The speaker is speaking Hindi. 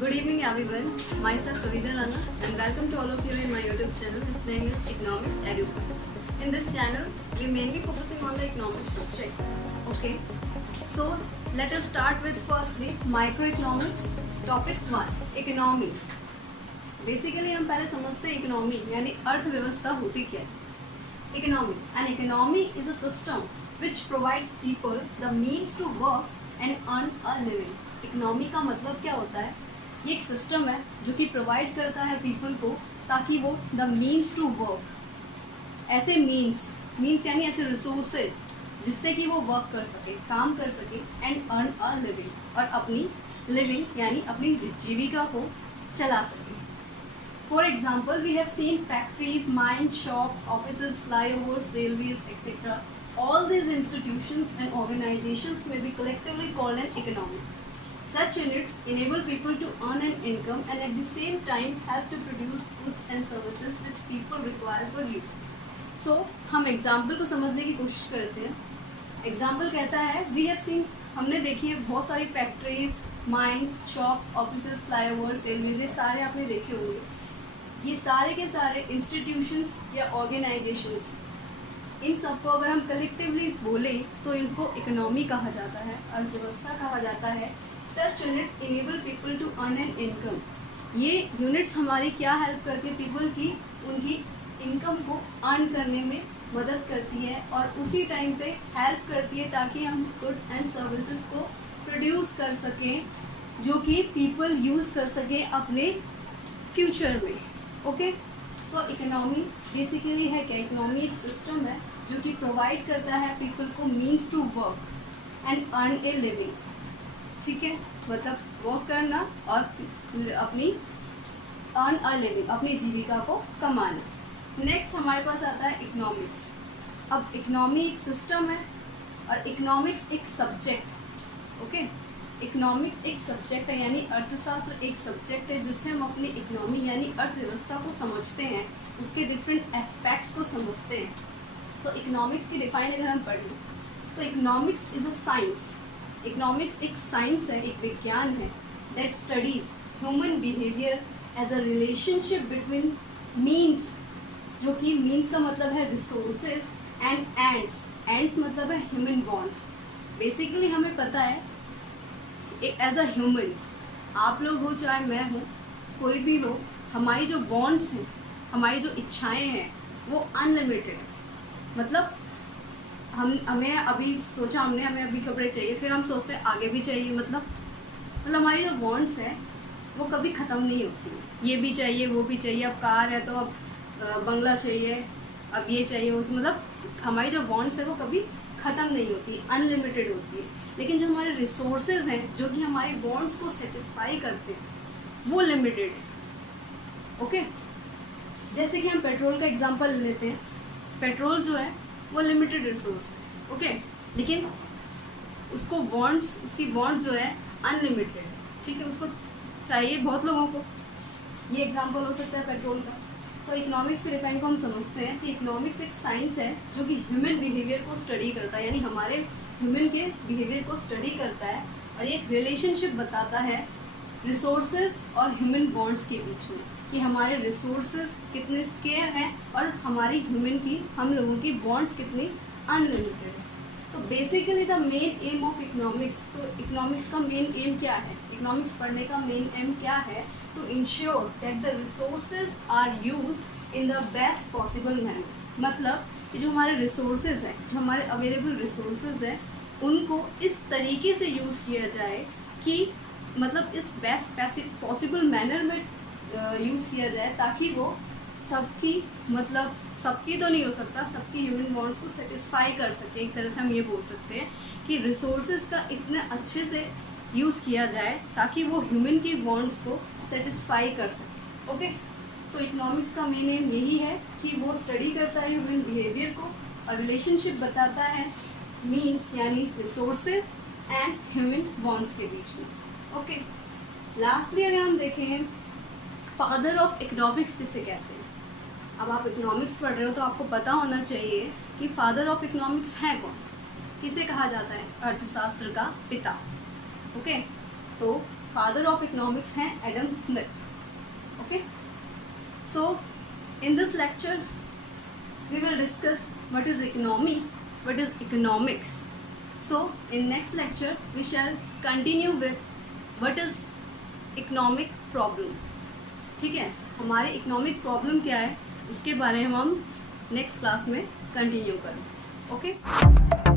Good evening everyone, myself Kavita Rana and welcome to all of you in my YouTube channel. Its name is Economics Edu. In this channel, we mainly focusing on the economics subject. Okay, so let us start with firstly microeconomics. Topic 1, economy. Basically हम पहले समझते हैं इकोनॉमी यानी अर्थव्यवस्था होती क्या है. Economy. An economy is a system which provides people the means to work and earn a living. Economy का मतलब क्या होता है? ये एक सिस्टम है जो कि प्रोवाइड करता है पीपल को ताकि वो द मीन्स टू वर्क, ऐसे मीन्स यानी ऐसे रिसोर्सेज जिससे कि वो वर्क कर सके, काम कर सके एंड अर्न अ लिविंग, और अपनी लिविंग यानी अपनी जीविका को चला सके. For example we have seen factories, mines, shops, offices, flyovers, railways etcetera. All these institutions and organizations may be collectively called an economy. Such units enable people to earn an income and at the same time help to produce goods and services which people require for use. So, हम एग्जाम्पल को समझने की कोशिश करते हैं. एग्जाम्पल कहता है we have seen, हमने देखी है बहुत सारी factories, mines, shops, offices, flyovers, railways, ये सारे आपने देखे होंगे. ये सारे के सारे इंस्टीट्यूशंस या ऑर्गेनाइजेशंस, इन सबको अगर हम कलेक्टिवली बोलें तो इनको इकोनॉमी कहा जाता है, अर्थव्यवस्था कहा जाता है. Such units enable people to earn an income. ये यूनिट्स हमारी क्या हेल्प करती है? पीपल की उनकी इनकम को अर्न करने में मदद करती है और उसी टाइम पे हेल्प करती है ताकि हम गुड्स एंड सर्विसेज को प्रोड्यूस कर सकें जो कि पीपल यूज़ कर सकें अपने फ्यूचर में. ओके, तो इकोनॉमी बेसिकली है क्या? इकोनॉमी एक सिस्टम है जो कि प्रोवाइड करता है पीपल को means to work and earn a living. ठीक है, मतलब वर्क करना और अपनी अर्न अ लिविंग, अपनी जीविका को कमाना. नेक्स्ट हमारे पास आता है इकोनॉमिक्स. अब इकोनॉमी एक सिस्टम है और इकोनॉमिक्स एक सब्जेक्ट. ओके, इकोनॉमिक्स एक सब्जेक्ट है यानी अर्थशास्त्र एक सब्जेक्ट है जिससे हम अपनी इकोनॉमी यानी अर्थव्यवस्था को समझते हैं, उसके डिफरेंट एस्पेक्ट्स को समझते हैं. तो इकोनॉमिक्स की डिफाइन अगर हम पढ़ें तो economics is a science. Economics एक साइंस है, एक विज्ञान है that studies human behaviour as a relationship between means, जो कि मीन्स का मतलब है रिसोर्सेज, एंड एंड्स मतलब है ह्यूमन बॉन्ड्स. बेसिकली हमें पता है एज अ ह्यूमन, आप लोग हो चाहे मैं हूँ, कोई भी हो, हमारी जो बॉन्ड्स हैं, हमारी जो इच्छाएं हैं वो अनलिमिटेड है. मतलब हमें अभी सोचा हमने हमें अभी कपड़े चाहिए, फिर हम सोचते हैं आगे भी चाहिए. मतलब हमारी जो बॉन्ड्स हैं वो कभी ख़त्म नहीं होती. ये भी चाहिए, वो भी चाहिए. अब कार है तो अब बंगला चाहिए, अब ये चाहिए, वो मतलब हमारी जो बॉन्ड्स है वो कभी ख़त्म नहीं होती, अनलिमिटेड होती है. लेकिन जो हमारे रिसोर्सेज हैं जो कि हमारी बॉन्ड्स को सेटिस्फाई करते हैं वो लिमिटेड है. ओके, जैसे कि हम पेट्रोल का एग्जांपल लेते हैं. पेट्रोल जो है वो लिमिटेड रिसोर्स है. ओके, लेकिन उसको बॉन्ड्स, उसकी बॉन्ड जो है अनलिमिटेड. ठीक है, उसको चाहिए बहुत लोगों को. ये एग्जांपल हो सकता है पेट्रोल का. तो इकोनॉमिक्स के डिफाइन को हम समझते हैं कि इकोनॉमिक्स एक साइंस है जो कि ह्यूमन बिहेवियर को स्टडी करता है, यानी हमारे ह्यूमन के बिहेवियर को स्टडी करता है और ये एक रिलेशनशिप बताता है रिसोर्सेज और ह्यूमन बॉन्ड्स के बीच में, कि हमारे रिसोर्सेज कितने स्केयर हैं और हमारी ह्यूमन की, हम लोगों की बॉन्ड्स कितनी अनलिमिटेड है. तो basically the main aim of economics, तो इकोनॉमिक्स का मेन एम क्या है? इकोनॉमिक्स पढ़ने का मेन एम क्या है? To ensure that the resources are used in the best possible manner. मतलब ये जो हमारे रिसोर्सेज हैं, जो हमारे अवेलेबल रिसोर्सेज हैं, उनको इस तरीके से यूज़ किया जाए कि मतलब इस बेस्ट पॉसिबल मैनर में यूज़ किया जाए ताकि वो सबकी, मतलब सबकी तो नहीं हो सकता, सबकी ह्यूमन बॉन्ड्स को सेटिस्फाई कर सके. एक तरह से हम ये बोल सकते हैं कि रिसोर्सेज का इतने अच्छे से यूज़ किया जाए ताकि वो ह्यूमन की बॉन्ड्स को सेटिस्फाई कर सके. ओके, तो इकोनॉमिक्स का मेन एम यही है कि वो स्टडी करता है ह्यूमन बिहेवियर को और रिलेशनशिप बताता है मीन्स यानी रिसोर्सेज एंड ह्यूमन बॉन्ड्स के बीच में. ओके, लास्टली अगर हम देखें फादर ऑफ इकोनॉमिक्स किसे कहते हैं? अब आप इकोनॉमिक्स पढ़ रहे हो तो आपको पता होना चाहिए कि फादर ऑफ इकोनॉमिक्स है कौन, किसे कहा जाता है? अर्थशास्त्र का पिता. ओके, तो फादर ऑफ इकोनॉमिक्स हैं Adam Smith. Okay, so in this lecture we will discuss what is economy, what is economics. So in next lecture we shall continue with what is economic problem. ठीक है, हमारे इकोनॉमिक प्रॉब्लम क्या है उसके बारे में हम नेक्स्ट क्लास में कंटिन्यू करें. ओके.